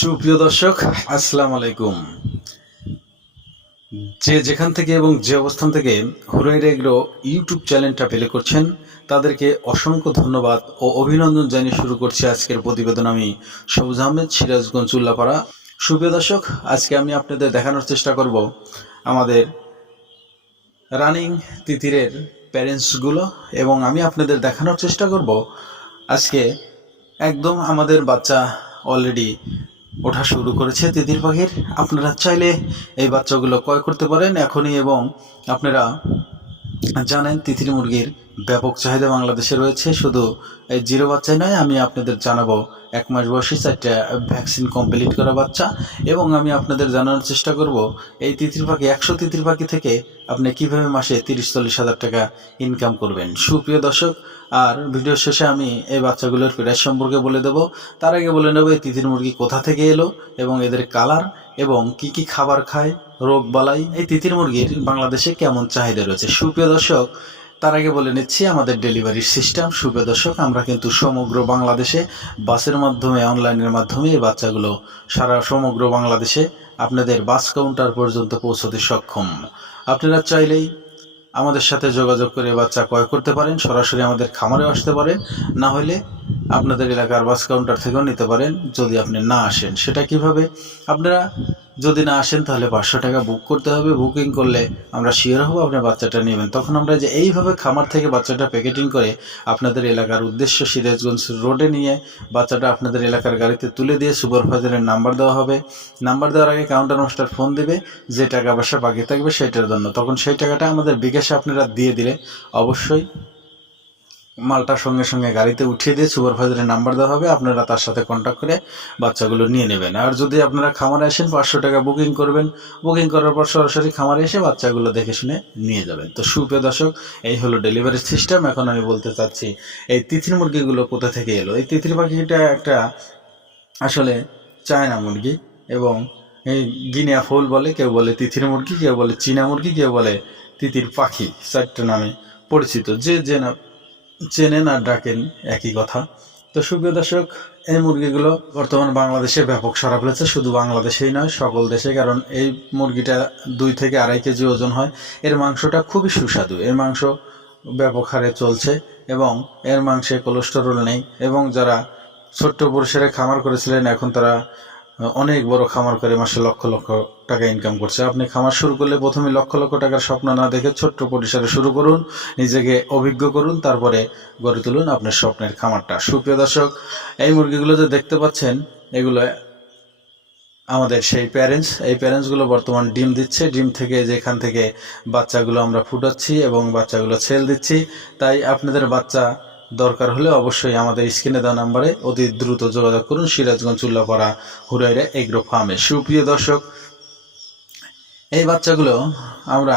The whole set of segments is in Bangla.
সুপ্রিয় দর্শক, আসসালামু আলাইকুম। যে যেখান থেকে এবং যে অবস্থান থেকে হুরাইরা এগ্রো ইউটিউব চ্যানেলটা প্লে করছেন তাদেরকে অসংখ্য ধন্যবাদ ও অভিনন্দন জানিয়ে শুরু করছি আজকের প্রতিবেদন। আমি সবুজ আহমেদ, সিরাজগঞ্জ উল্লাপাড়া। সুপ্রিয় দর্শক, আজকে আমি আপনাদের দেখানোর চেষ্টা করব আমাদের রানিং তিতিরের প্যারেন্টসগুলো, এবং আমি আপনাদের দেখানোর চেষ্টা করব আজকে একদম আমাদের বাচ্চা অলরেডি ওঠা শুরু করেছে তিতির পাখির। আপনারা চাইলে এই বাচ্চাগুলো ক্রয় করতে পারেন এখনই, এবং আপনারা জানেন তিতির মুরগির ব্যাপক চাহিদা বাংলাদেশে রয়েছে। শুধু এই জিরো বাচ্চাই নয়, আমি আপনাদের জানাবো 1 মাস বয়সী 4টা ভ্যাকসিন কমপ্লিট করা বাচ্চা, এবং আমি আপনাদের জানানোর চেষ্টা করব এই তিতির পাখি 100 তিতির পাখি থেকে আপনি কিভাবে মাসে 30-40 হাজার টাকা ইনকাম করবেন। সুপ্রিয় দর্শক, আর ভিডিওর শেষে আমি এই বাচ্চাগুলোর প্রাইস সম্পর্কে বলে দেব। তার আগে বলে নেব এই তিতির মুরগি কোথা থেকে এলো এবং এদের কালার এবং কি কি খাবার খায়, রোগ বালাই, এই তিতির মুরগির বাংলাদেশে কেমন চাহিদা রয়েছে। সুপ্রিয় দর্শক, তার আগে বলে নিচ্ছি আমাদের ডেলিভারির সিস্টেম। সুপ্রিয় দর্শক, আমরা কিন্তু সমগ্র বাংলাদেশে বাসের মাধ্যমে, অনলাইনের মাধ্যমে এই বাচ্চাগুলো সমগ্র বাংলাদেশে আপনাদের বাস কাউন্টার পর্যন্ত পৌঁছতে সক্ষম। আপনারা চাইলেই আমাদের সাথে যোগাযোগ করে বাচ্চা ক্রয় করতে পারেন, সরাসরি আমাদের খামারে আসতে পারেন, না হলে আপনাদের এলাকার বাস কাউন্টার থেকেও নিতে পারেন যদি আপনি না আসেন। সেটা কিভাবে? আপনারা যদি না আসেন তাহলে 500 টাকা বুক করতে হবে। বুকিং করলে আমরা শিওর হব আপনি বাচ্চাটা নেবেন। তখন আমরা যে এইভাবে খামার থেকে বাচ্চাটা প্যাকেটিং করে আপনাদের এলাকার উদ্দেশ্য সিরাজগঞ্জ রোডে নিয়ে বাচ্চাটা আপনাদের এলাকার গাড়িতে তুলে দিয়ে সুপারভাইজারের নাম্বার দেওয়া হবে। নাম্বার দেওয়ার আগে কাউন্টার মাস্টার ফোন দেবে যে টাকা পয়সা বাকি থাকবে সেটার জন্য। তখন সেই টাকাটা আমাদের বিকাশে আপনারা দিয়ে দিলে অবশ্যই মালটা সঙ্গে সঙ্গে গাড়িতে উঠিয়ে দিয়ে সুপারভাইজারের নাম্বার দেওয়া হবে। আপনারা তার সাথে কন্ট্যাক্ট করে বাচ্চাগুলো নিয়ে নেবেন। আর যদি আপনারা খামারে আসেন 500 টাকা বুকিং করবেন। বুকিং করার পর সরাসরি খামারে এসে বাচ্চাগুলো দেখে শুনে নিয়ে যাবেন। তো সুপ্রিয় দর্শক, এই হলো ডেলিভারি সিস্টেম। এখন আমি বলতে চাচ্ছি এই তিতির মুরগিগুলো কোথা থেকে এলো। এই তিতির পাখিটা একটা আসলে চায়না মুরগি, এবং এই গিনিয়া ফুল বলে, কেউ বলে তিতির মুরগি, কেউ বলে চীনা মুরগি, কেউ বলে তিতির পাখি। 4টা নামে পরিচিত। যে না চেনেন আর ডাকেন একই কথা। তো সুপ্রিয় দর্শক, এই মুরগিগুলো বর্তমান বাংলাদেশে ব্যাপক সাড়া ফেলেছে। শুধু বাংলাদেশেই নয়, সকল দেশে। কারণ এই মুরগিটা 2 থেকে 2.5 কেজি ওজন হয়। এর মাংসটা খুবই সুস্বাদু। এর মাংস ব্যাপক হারে চলছে, এবং এর মাংসে কোলেস্টেরল নেই। এবং যারা ছোট্ট পরিসরে খামার করেছিলেন এখন তারা অনেক বড় খামার করে মাসে লক্ষ লক্ষ টাকা ইনকাম করছে। আপনি খামার শুরু করলে প্রথমে লক্ষ লক্ষ টাকার স্বপ্ন না দেখে ছোট্ট পরিসরে শুরু করুন, নিজেকে অভিজ্ঞ করুন, তারপরে গড়ে তুলুন আপনার স্বপ্নের খামারটা। সুপ্রিয় দর্শক, এই মুরগিগুলো যে দেখতে পাচ্ছেন এগুলো আমাদের সেই প্যারেন্টস। এই প্যারেন্টসগুলো বর্তমান ডিম দিচ্ছে। ডিম থেকে যেখান থেকে বাচ্চাগুলো আমরা ফুটাচ্ছি এবং বাচ্চাগুলো ছেল দিচ্ছি। তাই আপনাদের বাচ্চা দরকার হলে অবশ্যই আমাদের স্ক্রিনে দেওয়া নাম্বারে অতি দ্রুত যোগাযোগ করুন, সিরাজগঞ্জ উল্লাপাড়া হুরাইরা এগ্রো ফার্মে। সুপ্রিয় দর্শক, এই বাচ্চাগুলো আমরা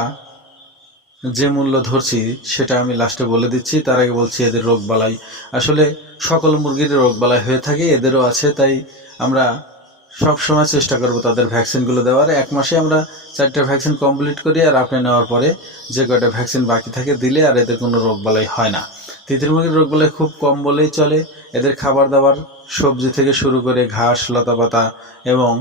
যে মূল্য ধরছি সেটা আমি লাস্টে বলে দিচ্ছি। তার আগে বলছি এদের রোগবালাই। আসলে সকল মুরগির রোগবালাই হয়ে থাকে, এদেরও আছে। তাই আমরা সব সময় চেষ্টা করব তাদের ভ্যাকসিনগুলো দেওয়ার। 1 মাসে আমরা 4টা ভ্যাকসিন কমপ্লিট করি, আর আপনি নেওয়ার পরে যে কয়টা ভ্যাকসিন বাকি থাকে দিলে আর এদের কোনো রোগবালাই হয় না। তিতির মুরগির রোগবালাই খুব কম বলেই চলে। এদের খাবার দাবার সবজি থেকে শুরু করে ঘাস, লতাপাতা এবং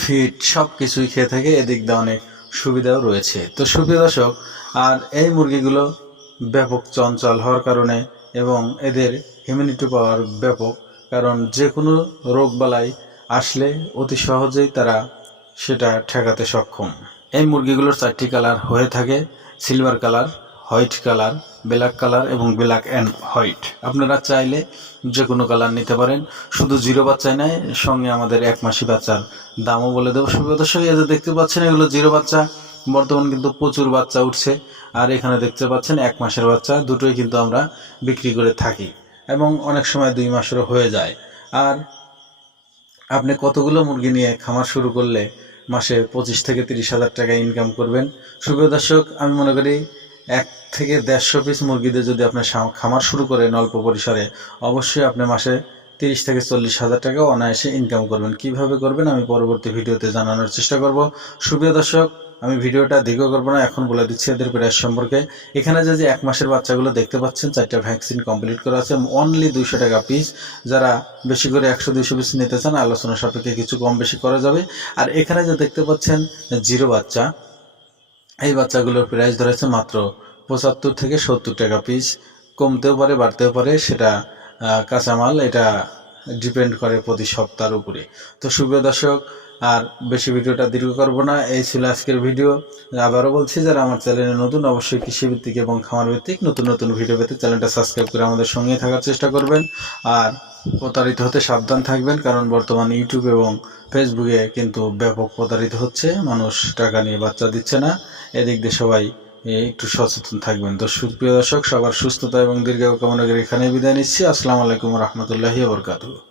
ফিড সব কিছুই খেয়ে থাকে। এদিক দিয়ে অনেক সুবিধাও রয়েছে। তো সুপ্রিয় দর্শক, আর এই মুরগিগুলো ব্যাপক চঞ্চল হওয়ার কারণে এবং এদের ইমিউনিটি পাওয়ার ব্যাপক, কারণ যে কোনো রোগবালাই আসলে অতি সহজেই তারা সেটা ঠেকাতে সক্ষম। এই মুরগিগুলোর 4টি কালার হয়ে থাকে: silver colour, white colour, black colour এবং ব্ল্যাক অ্যান্ড হোয়াইট। আপনারা চাইলে যে কোনো কালার নিতে পারেন। শুধু জিরো বাচ্চাই নয়, সঙ্গে আমাদের 1 মাসি বাচ্চার দামও বলে দেবো। সুপ্রিয় দর্শক, এই যে দেখতে পাচ্ছেন এগুলো জিরো বাচ্চা। বর্তমান কিন্তু প্রচুর বাচ্চা উঠছে। আর এখানে দেখতে পাচ্ছেন 1 মাসের বাচ্চা। দুটোই কিন্তু আমরা বিক্রি করে থাকি, এবং অনেক সময় 2 মাসেরও হয়ে যায়। আর আপনি কতগুলো মুরগি নিয়ে খামার শুরু করলে মাসে 25 থেকে 30 হাজার টাকা ইনকাম করবেন। সুপ্রিয় দর্শক, আমি মনে করি 1 থেকে 150 পিস মুরগি দিয়ে যদি আপনি খামার শুরু করেন অল্প পরিসরে, অবশ্যই আপনি মাসে 30 থেকে 40 হাজার টাকা অনায়াসে ইনকাম করবেন। কিভাবে করবেন আমি পরবর্তী ভিডিওতে জানানোর চেষ্টা করব। সুপ্রিয় দর্শক, আমি ভিডিওটা দীর্ঘ করবো না, এখন বলে দিচ্ছি এদের প্রাইস সম্পর্কে। এখানে যে 1 মাসের বাচ্চাগুলো দেখতে পাচ্ছেন, 4টা ভ্যাকসিন কমপ্লিট করা আছে, অনলি 200 টাকা পিস। যারা বেশি করে 100-200 পিস নিতে চান, আলোচনা সাপেক্ষে কিছু কম বেশি করা যাবে। আর এখানে যে দেখতে পাচ্ছেন 0 বাচ্চা, এই বাচ্চাগুলোর প্রাইস ধরেছে মাত্র 75 থেকে 70 টাকা পিস। কমতেও পারে, বাড়তেও পারে, সেটা কাঁচামাল, এটা ডিপেন্ড করে প্রতি সপ্তাহের উপরে। তো সুপ্রিয় দর্শক, আর বেশি ভিডিওটা দীর্ঘ করবো না, এই ছিল আজকের ভিডিও। আবারও বলছি, যারা আমার চ্যানেলে নতুন, অবশ্যই কৃষিভিত্তিক এবং খামার ভিত্তিক নতুন নতুন ভিডিও পেতে চ্যানেলটা সাবস্ক্রাইব করে আমাদের সঙ্গে থাকার চেষ্টা করবেন। আর প্রতারিত হতে সাবধান থাকবেন, কারণ বর্তমান ইউটিউব এবং ফেসবুকে কিন্তু ব্যাপক প্রতারিত হচ্ছে, মানুষ টাকা নিয়ে বাচ্চা দিচ্ছে না। এদিক দিয়ে সবাই একটু সচেতন থাকবেন। তো সুপ্রিয় দর্শক, সবার সুস্থতা এবং দীর্ঘায়ু কামনা করে এখানে বিদায় নিচ্ছি। আসসালামু আলাইকুম রহমতুল্লাহি ওয়া বারাকাতুহু।